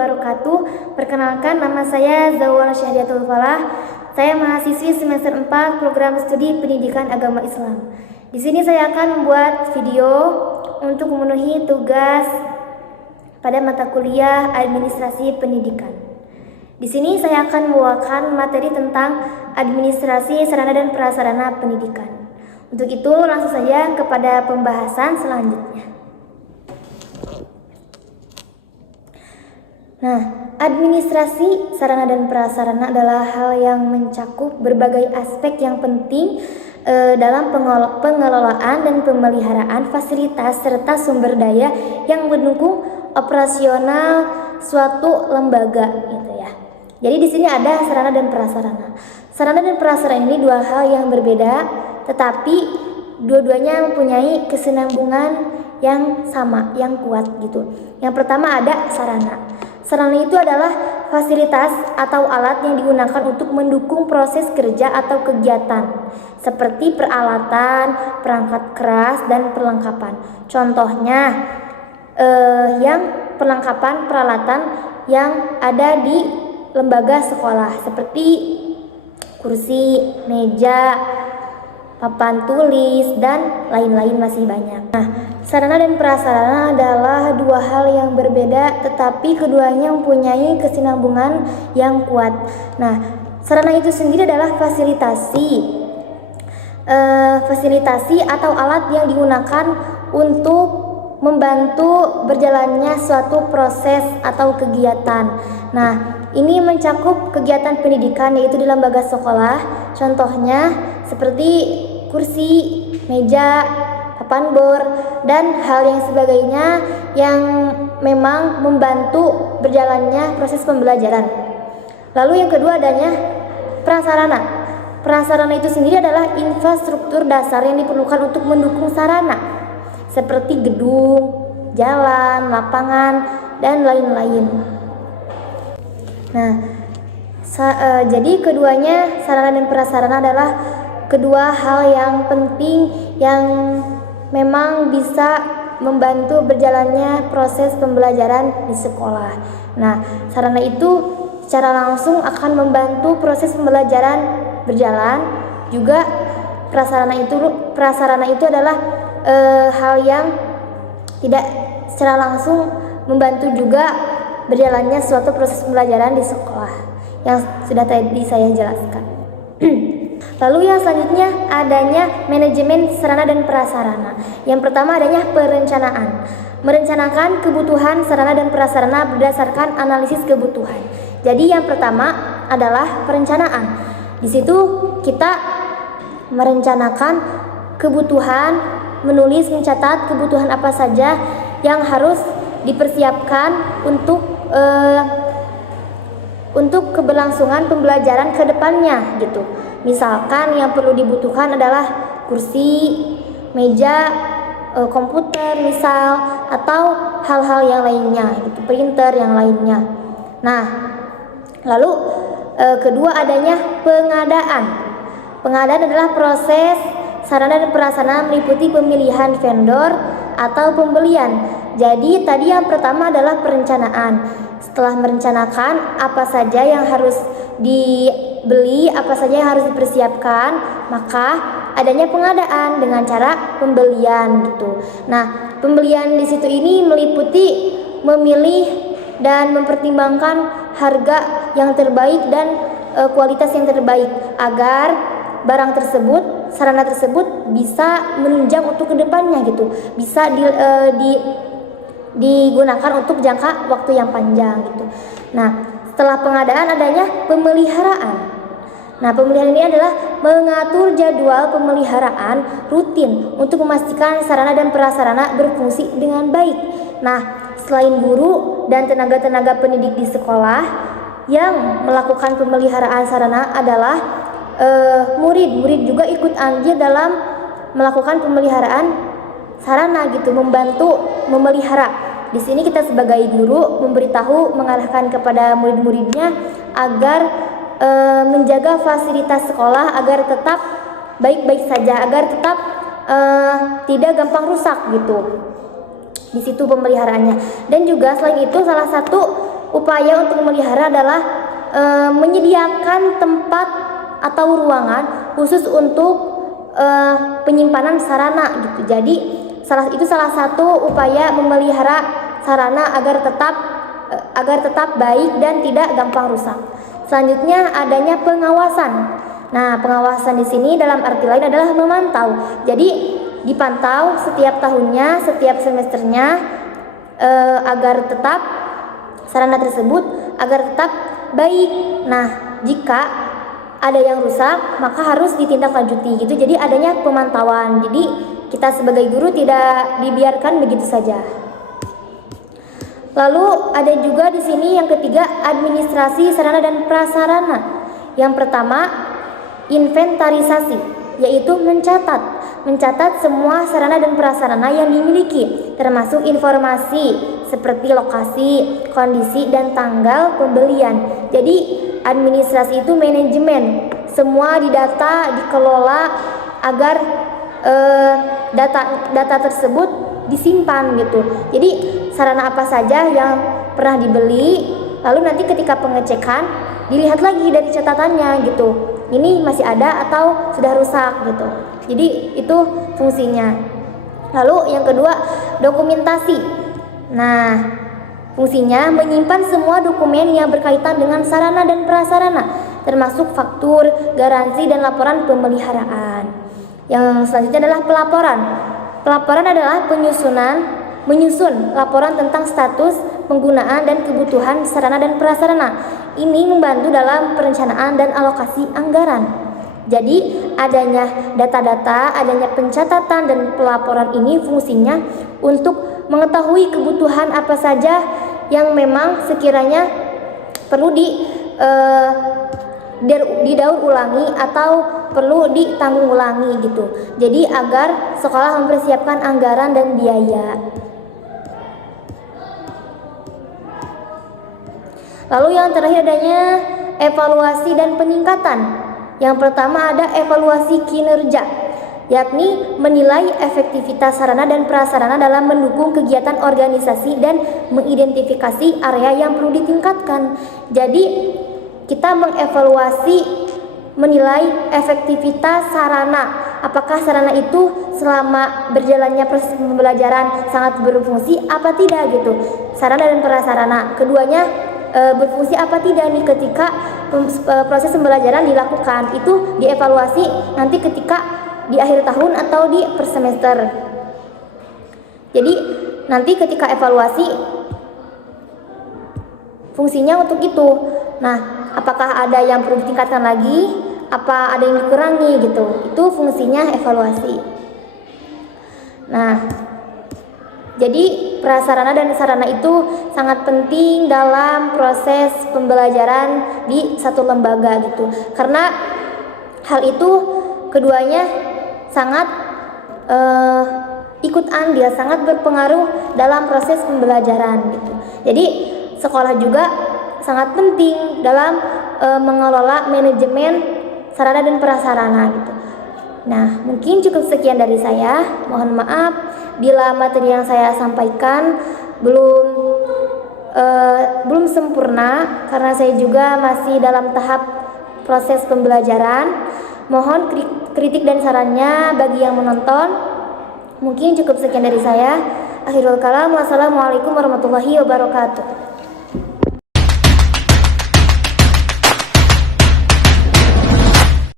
wabarakatuh. Perkenalkan, nama saya Zawal Syahdiatul Falah. Saya mahasiswi semester 4 program studi Pendidikan Agama Islam. Di sini saya akan membuat video untuk memenuhi tugas pada mata kuliah Administrasi Pendidikan. Di sini saya akan membawakan materi tentang administrasi sarana dan prasarana pendidikan. Untuk itu langsung saja kepada pembahasan selanjutnya. Nah, administrasi sarana dan prasarana adalah hal yang mencakup berbagai aspek yang penting dalam pengelolaan dan pemeliharaan fasilitas serta sumber daya yang mendukung operasional suatu lembaga, gitu ya. Jadi di sini ada sarana dan prasarana. Sarana dan prasarana ini dua hal yang berbeda, tetapi dua-duanya mempunyai kesinambungan yang sama, yang kuat gitu. Yang pertama ada sarana. Sarana itu adalah fasilitas atau alat yang digunakan untuk mendukung proses kerja atau kegiatan, seperti peralatan, perangkat keras, dan perlengkapan. Contohnya, yang perlengkapan peralatan yang ada di lembaga sekolah, seperti kursi, meja, papan tulis, dan lain-lain masih banyak. Nah, sarana dan prasarana adalah dua hal yang berbeda, tetapi keduanya mempunyai kesinambungan yang kuat. Nah, sarana itu sendiri adalah fasilitasi atau alat yang digunakan untuk membantu berjalannya suatu proses atau kegiatan. Nah, ini mencakup kegiatan pendidikan yaitu di lembaga sekolah. Contohnya seperti kursi, meja, papan bor, dan hal yang sebagainya yang memang membantu berjalannya proses pembelajaran. Lalu yang kedua adanya prasarana. Prasarana itu sendiri adalah infrastruktur dasar yang diperlukan untuk mendukung sarana, seperti gedung, jalan, lapangan, dan lain-lain. Nah, jadi keduanya, sarana dan prasarana adalah kedua hal yang penting yang memang bisa membantu berjalannya proses pembelajaran di sekolah. Nah, sarana itu secara langsung akan membantu proses pembelajaran berjalan. Juga prasarana itu adalah hal yang tidak secara langsung membantu juga berjalannya suatu proses pembelajaran di sekolah yang sudah tadi saya jelaskan. Lalu yang selanjutnya adanya manajemen sarana dan prasarana. Yang pertama adanya perencanaan. Merencanakan kebutuhan sarana dan prasarana berdasarkan analisis kebutuhan. Jadi yang pertama adalah perencanaan. Di situ kita merencanakan kebutuhan, menulis, mencatat kebutuhan apa saja yang harus dipersiapkan untuk keberlangsungan pembelajaran ke depannya gitu. Misalkan yang perlu dibutuhkan adalah kursi, meja, komputer misal, atau hal-hal yang lainnya gitu, printer yang lainnya. Nah, lalu kedua adanya pengadaan. Pengadaan adalah proses sarana dan prasarana meliputi pemilihan vendor atau pembelian. Jadi tadi yang pertama adalah perencanaan. Setelah merencanakan apa saja yang harus dibeli, apa saja yang harus dipersiapkan, maka adanya pengadaan dengan cara pembelian gitu. Nah, pembelian di situ ini meliputi memilih dan mempertimbangkan harga yang terbaik dan kualitas yang terbaik agar barang tersebut, sarana tersebut bisa menunjang untuk kedepannya gitu, bisa digunakan untuk jangka waktu yang panjang gitu. Nah, setelah pengadaan adanya pemeliharaan. Nah, pemeliharaan ini adalah mengatur jadwal pemeliharaan rutin untuk memastikan sarana dan prasarana berfungsi dengan baik. Nah, selain guru dan tenaga-tenaga pendidik di sekolah yang melakukan pemeliharaan sarana adalah murid juga ikut andil dalam melakukan pemeliharaan sarana gitu, membantu memelihara. Di sini kita sebagai guru memberitahu, mengarahkan kepada murid-muridnya agar menjaga fasilitas sekolah agar tetap baik-baik saja, agar tetap tidak gampang rusak gitu. Di situ pemeliharaannya. Dan juga selain itu salah satu upaya untuk memelihara adalah menyediakan tempat atau ruangan khusus untuk penyimpanan sarana gitu. Jadi salah satu upaya memelihara sarana agar tetap baik dan tidak gampang rusak. Selanjutnya adanya pengawasan. Nah, pengawasan di sini dalam arti lain adalah memantau. Jadi dipantau setiap tahunnya, setiap semesternya agar tetap sarana tersebut agar tetap baik. Nah, jika ada yang rusak maka harus ditindaklanjuti gitu. Jadi adanya pemantauan. Jadi kita sebagai guru tidak dibiarkan begitu saja. Lalu ada juga di sini yang ketiga, administrasi sarana dan prasarana. Yang pertama, inventarisasi, yaitu mencatat semua sarana dan prasarana yang dimiliki, termasuk informasi seperti lokasi, kondisi, dan tanggal pembelian. Jadi administrasi itu manajemen, semua didata, dikelola agar data tersebut disimpan gitu. Jadi sarana apa saja yang pernah dibeli, lalu nanti ketika pengecekan dilihat lagi dari catatannya gitu. Ini masih ada atau sudah rusak gitu. Jadi itu fungsinya. Lalu yang kedua, dokumentasi. Nah, fungsinya menyimpan semua dokumen yang berkaitan dengan sarana dan prasarana, termasuk faktur, garansi, dan laporan pemeliharaan. Yang selanjutnya adalah pelaporan. Pelaporan adalah menyusun laporan tentang status, penggunaan, dan kebutuhan sarana dan prasarana. Ini membantu dalam perencanaan dan alokasi anggaran. Jadi adanya data-data, adanya pencatatan dan pelaporan ini fungsinya untuk mengetahui kebutuhan apa saja yang memang sekiranya perlu didaur ulangi atau perlu ditanggung ulangi gitu. Jadi agar sekolah mempersiapkan anggaran dan biaya. Lalu yang terakhir adanya evaluasi dan peningkatan. Yang pertama ada evaluasi kinerja, yakni menilai efektivitas sarana dan prasarana dalam mendukung kegiatan organisasi dan mengidentifikasi area yang perlu ditingkatkan. Jadi kita mengevaluasi, menilai efektivitas sarana. Apakah sarana itu selama berjalannya proses pembelajaran sangat berfungsi apa tidak gitu. Sarana dan prasarana keduanya berfungsi apa tidak nih ketika proses pembelajaran dilakukan. Itu dievaluasi nanti ketika di akhir tahun atau di per semester. Jadi nanti ketika evaluasi fungsinya untuk itu. Nah, apakah ada yang perlu ditingkatkan lagi? Apa ada yang dikurangi gitu? Itu fungsinya evaluasi. Nah, jadi prasarana dan sarana itu sangat penting dalam proses pembelajaran di satu lembaga gitu. Karena hal itu keduanya sangat ikut andil, sangat berpengaruh dalam proses pembelajaran gitu. Jadi sekolah juga sangat penting dalam mengelola manajemen sarana dan prasarana gitu. Nah, mungkin cukup sekian dari saya. Mohon maaf bila materi yang saya sampaikan belum sempurna karena saya juga masih dalam tahap proses pembelajaran. Mohon kritik dan sarannya bagi yang menonton. Mungkin cukup sekian dari saya. Akhirul kalam. Wassalamualaikum warahmatullahi wabarakatuh.